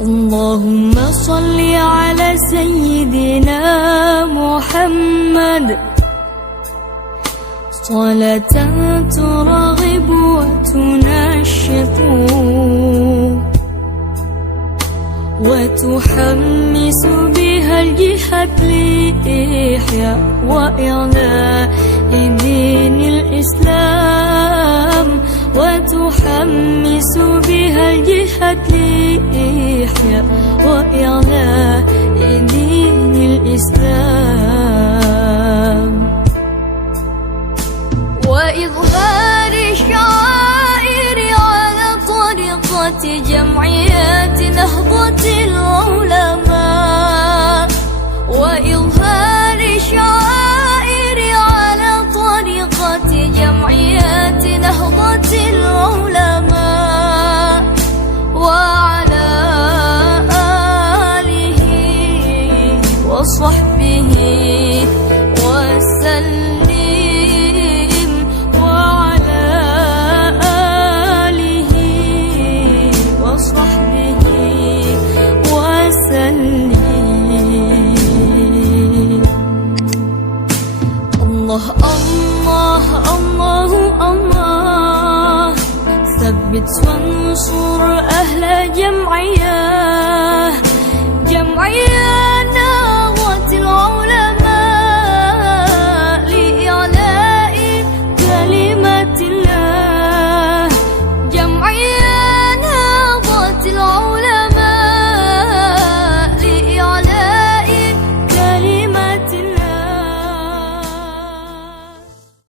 اللهم صل على سيدنا محمد صلاة ترغب وتنشط وتحمس بها الجهاد لإحياء وإعلاء دين الإسلام، وتحمس بها الجهاد لإحياء وإعلاء دين الإسلام، وإظهار الشعائر على طريقة جمعيات نهضة العلماء، وإظهار الشعائر على طريقة جمعيات نهضة العلماء، وعلى آله وصحبه وسلم، وعلى آله وصحبه وسلم. الله الله الله الله، ثبت وانصر أهل جمعية